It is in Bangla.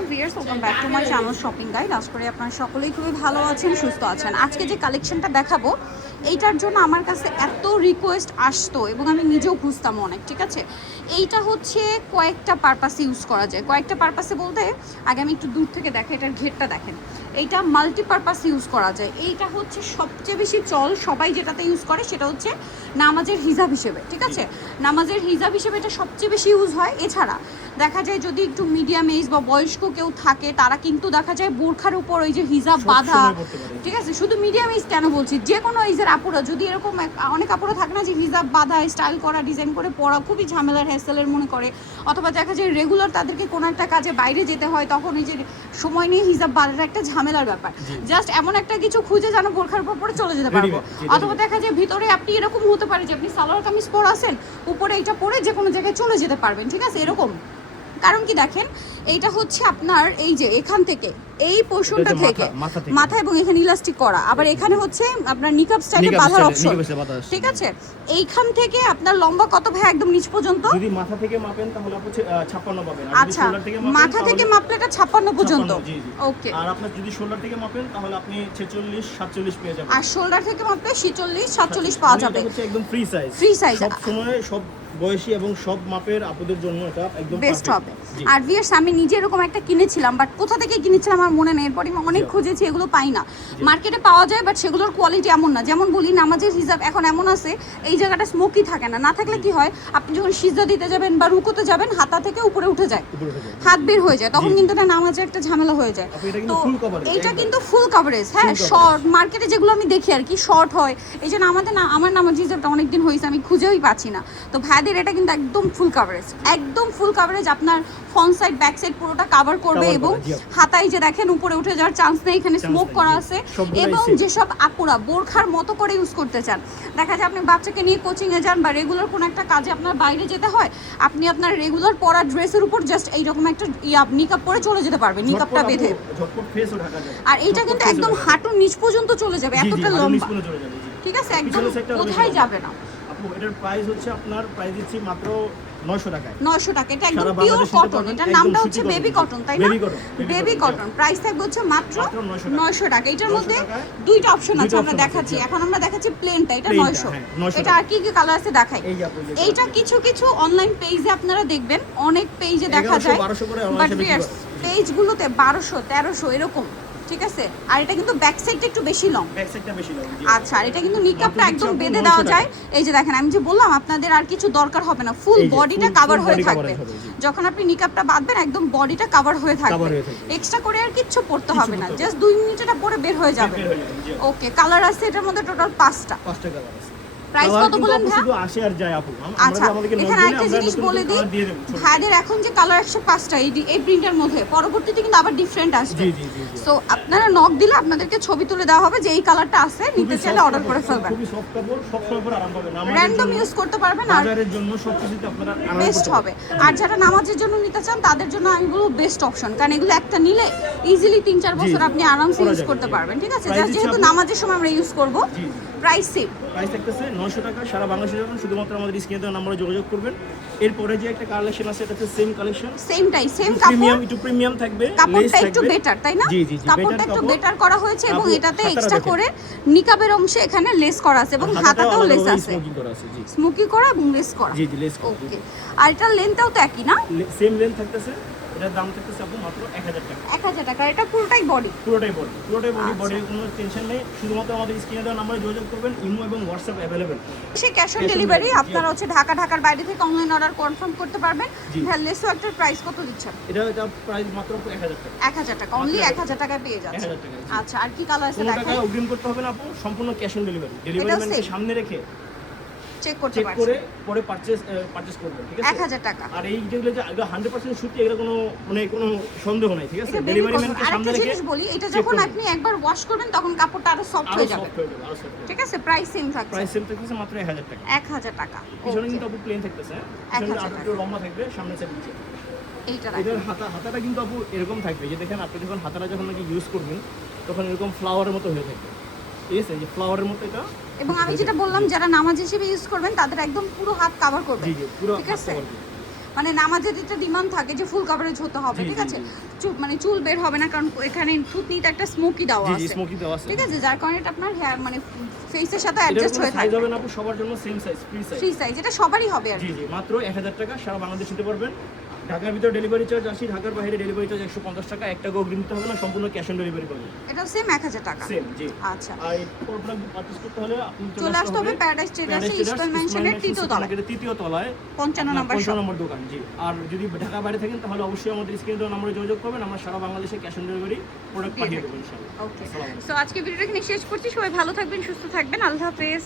আলাইকুম viewers, welcome back to my channel shopping guide. আশা করি আপনারা সকলেই খুবই ভালো আছেন, সুস্থ আছেন। আজকে যে কালেকশনটা দেখাবো এইটার জন্য আমার কাছে এত রিকোয়েস্ট আসতো এবং আমি নিজেও খুঁজতাম অনেক, ঠিক আছে। এইটা হচ্ছে কয়েকটা পারপাসে ইউজ করা যায়। কয়েকটা পারপাসে বলতে আগে আমি একটু দূর থেকে দেখে এটার ঘেরটা দেখেন। এইটা মাল্টিপারপাসে ইউজ করা যায়। এইটা হচ্ছে সবচেয়ে বেশি চল, সবাই যেটাতে ইউজ করে সেটা হচ্ছে নামাজের হিজাব হিসেবে, ঠিক আছে। নামাজের হিজাব হিসেবে এটা সবচেয়ে বেশি ইউজ হয়। এছাড়া দেখা যায় যদি একটু মিডিয়াম এজ বা বয়স্ক কেউ থাকে তারা কিন্তু দেখা যায় বোরখার উপর ওই যে হিজাব বাঁধা, ঠিক আছে। শুধু মিডিয়াম এজ কেন বলছি, যে কোনো এজের আপুরা যদি এরকম অনেক আপুরা থাকে না যে হিজাব বাঁধা, স্টাইল করা, ডিজাইন করে পরা খুবই ঝামেলার হ্যাসেলের মনে করে, অথবা দেখা যায় রেগুলার তাদেরকে কোনো একটা কাজে বাইরে যেতে হয়, তখন এই যে সময় নিয়ে হিজাব বাঁধাটা একটা ঝামেলার ব্যাপার। জাস্ট এমন একটা কিছু খুঁজে যেন বোরখার উপর পরে চলে যেতে পারবো। অথবা দেখা যায় ভিতরে আপনি এরকম হতে পারে যে আপনি সালোয়ার কামিজ পরে আছেন, উপরে এটা পরে যে কোনো জায়গায় চলে যেতে পারবেন, ঠিক আছে। এরকম কারণ কি দেখেন, এইটা হচ্ছে আপনার এই যে এখান থেকে এই পোর্শনটা থেকে মাথা এবং এখানে ইলাস্টিক করা, আবার এখানে হচ্ছে আপনার নিকাব স্টাইলে বাঁধার অপশন, ঠিক আছে। এইখান থেকে আপনার লম্বা কত ভাই একদম নিচ পর্যন্ত? যদি মাথা থেকে মাপেন তাহলে আপনি 56 পাবেন। আচ্ছা, মাথা থেকে মাপলে এটা 56 পর্যন্ত। ওকে। আর আপনি যদি শোল্ডার থেকে মাপেন তাহলে আপনি 46 47 পেয়ে যাবেন। আর শোল্ডার থেকে মাপলে 46 47 পাওয়া যাবে। এটা হচ্ছে একদম ফ্রি সাইজ। ফ্রি সাইজ সব সময় সব বয়সী এবং সব মাপের আপুদের জন্য এটা একদম বেস্ট হবে। আর ভিউয়ার্স, আমি নিজে এরকম একটা কিনেছিলাম, বাট কোথা থেকে কিনেছিলাম আমার মনে নেই। এরপরে আমি অনেক খুঁজেছি, এগুলো পাই না। মার্কেটে পাওয়া যায় বাট সেগুলোর কোয়ালিটি এমন না। যেমন বলি নামাজের হিসাব এখন এমন আছে এই জায়গাটা স্মোকি থাকে না, না থাকলে কি হয় আপনি যখন সিজদা দিতে যাবেন বা রুকুতে যাবেন হাতা থেকে উপরে উঠে যায়, হাত বের হয়ে যায়, তখন কিন্তু এটা নামাজে একটা ঝামেলা হয়ে যায়। তো এইটা কিন্তু ফুল কভারেজ, হ্যাঁ। শর্ট মার্কেটে যেগুলো আমি দেখি আর কি শর্ট হয়, এই যে আমাদের না আমার নামাজের হিসাবটা অনেকদিন হয়েছে আমি খুঁজেই পাচ্ছি না। তো ভাইদের এটা কিন্তু একদম ফুল কভারেজ, একদম ফুল কভারেজ। আপনার ফ্রন্ট সাইড ব্যাক সাইড পুরোটা কভার করবে এবং হাতায় যে দেখেন উপরে উঠে যাওয়ার চান্স নেই, এখানে স্মোক করা আছে। এবং যেসব আপুরা বোরখার মতো করে ইউজ করতে চান, দেখা যায় আপনি বাচ্চাকে নিয়ে কোচিংয়ে যান বা রেগুলার কোনো একটা কাজে আপনার বাইরে যেতে হয়, আপনি আপনার রেগুলার পরা ড্রেসের উপর জাস্ট এইরকম একটা নিকাব পরে চলে যেতে পারবেন, নিকাবটা বেঁধে। আর এইটা কিন্তু একদম হাঁটুর নিচ পর্যন্ত চলে যাবে, এতটা লম্বা, ঠিক আছে, একদম কোথায় যাবে না। এটার প্রাইস হচ্ছে আপনার প্রাইস দিচ্ছি মাত্র 900 টাকায়। 900 টাকা। এটা একদম পিওর কটন, এটার নামটা হচ্ছে বেবি কটন, তাই না? Baby cotton. প্রাইস থাকবে হচ্ছে মাত্র 900 টাকা। এটার মধ্যে দুইটা অপশন আছে, আমরা দেখাচ্ছি। এখন আমরা দেখাচ্ছি প্লেনটা, এটা 900। এটা আর কি কি কালার আছে দেখাই। এইটা কিছু কিছু অনলাইন পেজে আপনারা দেখবেন, অনেক পেজে দেখা যায়, বাট পেজগুলোতে 1200 1300 এরকম, ঠিক আছে। আর এটা কিন্তু ব্যাক সাইডটা একটু বেশি লং, আচ্ছা। আর এটা কিন্তু নিকাবটা একদম বেঁধে দেওয়া যায়। এই যে দেখেন, আমি যে বললাম আপনাদের আর কিছু দরকার হবে না, ফুল বডিটা কভার হয়ে থাকবে। যখন আপনি নিকাবটা বাঁধবেন একদম বডিটা কভার হয়ে থাকবে, এক্সট্রা করে আর কিছু পড়তে হবে না, জাস্ট 2 মিনিট এটা পরে বের হয়ে যাবে। ওকে, কালার আছে এটার মধ্যে টোটাল 5টা কালার আছে। প্রাইস কত বলেন ভাই? শুধু 80 আর যায় আপু। আচ্ছা, এখানে একটা জিনিস বলে দিই, ভাইদের এখন যে কালার 105টা এই প্রিন্টের মধ্যে, পরবর্তীতে কিন্তু আবার ডিফারেন্ট আসবে। সো আপনারা নক দিলে আপনাদেরকে ছবি তুলে দেওয়া হবে যে এই কালারটা আছে, নিতে চাইলে অর্ডার করে ফেলবেন। খুবই সফট কাপড়, সব সময় পরে আরাম পাবেন। র‍্যান্ডম ইউজ করতে পারবেন আর বাজারের জন্য সবকিছুতে আপনারা আরাম বেস্ট হবে। আর যারা নামাজের জন্য নিতে চান তাদের জন্য আমি বলবো বেস্ট অপশন, কারণ এগুলো একটা নিলে ইজিলি 3-4 বছর আপনি আরামসে ইউজ করতে পারবেন, ঠিক আছে। যেহেতু নামাজের সময় আমরা ইউজ করব। প্রাইস সেম, প্রাইস থাকতেছে 900 টাকা। সারা বাংলাদেশে যখন শুধুমাত্র আমাদের স্ক্রিনে দেওয়া নম্বরে যোগাযোগ করবেন। এরপরে যে একটা কালেকশন আছে এটা হচ্ছে সেম কালেকশন, সেমটাই, সেম কাপড়, প্রিমিয়াম, একটু প্রিমিয়াম থাকবে, কাপড়টা একটু বেটার, তাই না? কাপড়টা একটু বেটার করা হয়েছে এবং এটাতে এক্সট্রা করে নিকাবের অংশে এখানে লেস করা আছে এবং হাতাতেও লেস আছে, স্মোকি করা এবং লেস করা। জি জি, লেস করা। ওকে, আর এটার লেন্থটাও তো একই না? সেম লেন্থ থাকতেছে। এটার দাম থাকতেছে আপু মাত্র 1000 টাকা। 1000 টাকা। এটা পুরোটাই বডি, বডির কোনো টেনশন নেই। শুধুমাত্র আমাদের স্ক্রিনে দেওয়া নম্বরে যোগাযোগ করবেন। ইমো এবং WhatsApp available. Say cash on delivery, আপনারা হচ্ছে ঢাকার বাইরে থেকে অনলাইন অর্ডার কনফার্ম করতে পারবেন। হ্যাঁ, লেস ওয়ার্কের প্রাইস কত দিচ্ছেন? এটা প্রাইস মাত্র 1000 টাকা। 1000 টাকা, অনলি 1000 টাকায় পেয়ে যাচ্ছে। আচ্ছা, আর কি কালার আছে দেখাই? টাকা অগ্রিম করতে হবে না আপু, সম্পূর্ণ ক্যাশ অন ডেলিভারি। ডেলিভারি ম্যানকে সামনে রেখে চেক করতে পারবেন, করে পরে পারচেজ করবেন, ঠিক আছে। 1000 টাকা। আর এই যেগুলো যে 100% সত্যি, এগুলো কোনো সন্দেহ নাই, ঠিক আছে। ডেলিভারি ম্যানকে সামনে রেখে জিনিস বলি, এটা যখন আপনি একবার ওয়াশ করবেন তখন কাপড়টা আরো সফট হয়ে যাবে, ঠিক আছে। প্রাইস সেম থাকছে, প্রাইস সেম থাকছে মাত্র 1000 টাকা। 1000 টাকা। পিছনে কিন্তু আপু প্লেন থাকতেছে, পিছনে একটু লম্বা থাকবে, সামনে সাইড নিচে। এটার হাতাটা কিন্তু আপু এরকম থাকবে যে দেখেন, আপনি যখন হাতাটা যখন নাকি ইউজ করবেন তখন এরকম ফ্লাওয়ারের মতো হয়ে থাকবে, ঠিক আছে, যে ফ্লাওয়ারের মতো এটা। এবং আমি যেটা বললাম যারা নামাজ হিসেবে ইউজ করবেন তাদের একদম পুরো হাত কভার করবে, ঠিক আছে। মানে নামাজের যেটা ডিমান্ড থাকে যে ফুল কভারেজ হতে হবে, জি, ঠিক জি, আছে, জি। মানে চুল বের হবে না, কারণ এখানে থুতনিতে একটা স্মোকি দেওয়া জি, জি, আছে, স্মোকি দেওয়া আছে। ঠিক আছে, যার কারণে এটা আপনার হেয়ার মানে ফেসের সাথে এটার অ্যাডজাস্ট কোনো হয়ে সাইজ থাকবে। হবে না আপু, সবার জন্য same size, free size. Free size, এটা সবারই হবে আর জি, কি। জি, মাত্র 1000 টাকা সারা বাংলাদেশ নিতে পারবেন। ঢাকার ভিতরে ডেলিভারি চার্জ 80, ঢাকার বাইরে ডেলিভারি চার্জ 150 টাকা, 1 টাকা অগ্রিম দিতে হবে না, সম্পূর্ণ ক্যাশ অন ডেলিভারি পাবেন। এটাও সেম 1000 টাকা। সেম, জি। আচ্ছা, আর এই প্রোডাক্ট পারচেজ করতে হলে আপনি চলে আসতে হবে প্যারাডাইস ট্রেডার্সে, ইস্টার্ন ম্যানশনের তৃতীয় তলায়, তৃতীয় তলায় 55 নম্বর 55 শপ। নম্বর দোকান, জি। আর যদি ঢাকা বাইরে থাকেন তাহলে অবশ্যই আমাদের স্ক্রিনে দেওয়া নম্বরে যোগাযোগ করবেন, আমরা সারা বাংলাদেশে ক্যাশ অন ডেলিভারি প্রোডাক্ট পাঠিয়ে দেবো ইনশাআল্লাহ। ওকে, আসসালামু আলাইকুম। সো আজকে ভিডিওটা এখানে শেষ করছি। সবাই ভালো থাকবেন, সুস্থ থাকবেন, আল্লাহ হাফেজ।